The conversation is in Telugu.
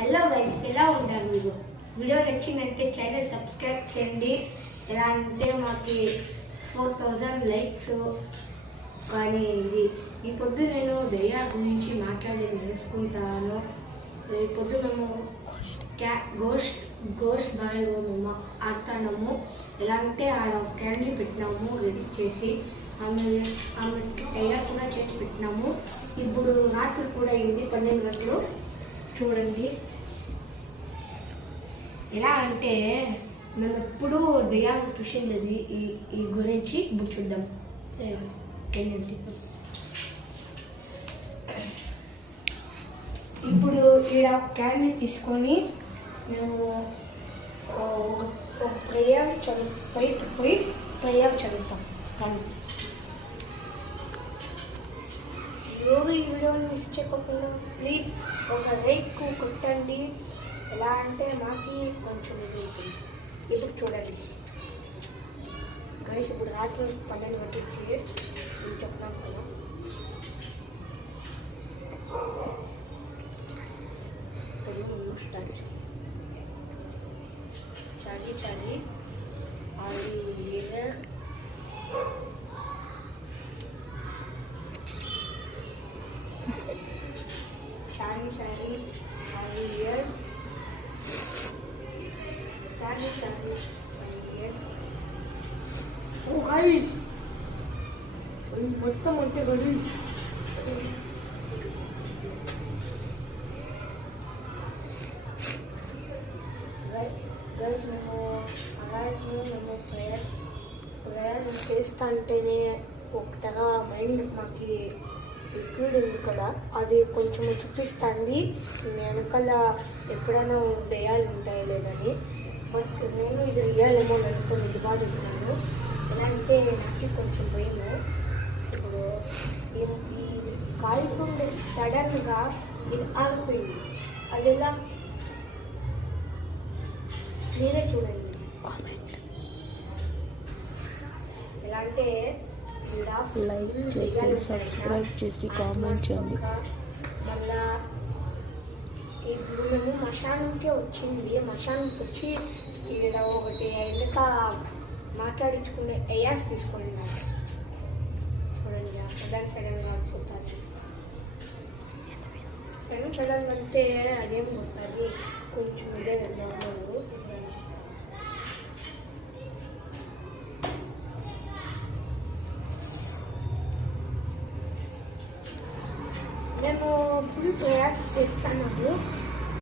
హలో గైస్, ఎలా ఉంటారు మీరు? వీడియో నచ్చిందంటే ఛానల్ సబ్స్క్రైబ్ చేయండి. ఎలా అంటే మాకు 4000 లైక్స్. కానీ ఈ పొద్దు నేను దయ్యా గురించి మాట్లాడేది నేర్చుకుంటాను. ఈ పొద్దు మేము గోస్ట్ బాయ్ మేము ఆడుతున్నాము. ఎలా అంటే ఆడ క్యాండిల్ పెట్టినాము రెడీ చేసి, ఆమెకి దయ్యా కూడా చేసి పెట్టినాము. ఇప్పుడు రాత్రి కూడా అయింది 12 గంటలు. చూడండి ఎలా అంటే మేము ఎప్పుడూ దయ్యాలు చూసింది ఈ గురించి ఇప్పుడు చూద్దాం. ఇప్పుడు ఈడ క్యాండిల్ తీసుకొని మేము ఒక ప్రేయర్ పోయి ప్రేయర్ చదువుతాం. కానీ ఈ వీడియోని మిస్ చేయకుండా ప్లీజ్ ఒక లైక్ కొట్టండి. ఎలా అంటే మాకు కొంచెం ఇది ఇప్పుడు చూడండి గణేష్. ఇప్పుడు రాత్రి 12 గంటలకి నేను చెప్తున్నాను కదా. స్టార్ట్ చాలి అది చాలి మొత్తం అంటే గడి మేము ప్రేయర్ చేస్తా అంటేనే ఒకటగా మైండ్ మాకు లిక్విడ్ ఉంది కదా, అది కొంచెం చూపిస్తుంది వెనకాల ఎక్కడైనా దయ్యాలు ఉంటాయో లేదని. బట్ నేను ఇది రియలేమో అనుకుని ఇది బాధిస్తున్నాను. ఎలా అంటే నాకు కొంచెం భయము. ఇప్పుడు ఈ కాలుతుండే సడన్గా ఇది ఆగిపోయింది. అది ఎలా మీరే చూడండి. ఎలా అంటే లైక్ చేసి సబ్స్క్రైబ్ చేసి కామెంట్ చేయండి. మళ్ళా ఇప్పుడు మేము మశానంకే వచ్చింది. మశానంకి వచ్చి ఈడ ఒకటి వెనక మాట్లాడించుకునే అయాస్ తీసుకోండి. చూడండి సడన్గా అయిపోతుంది. సడన్ అంతే అదేం పోతుంది. కొంచెం ఇదే నార్మల్ మేము ఫుల్ ప్రేయర్స్ చేస్తున్నాము.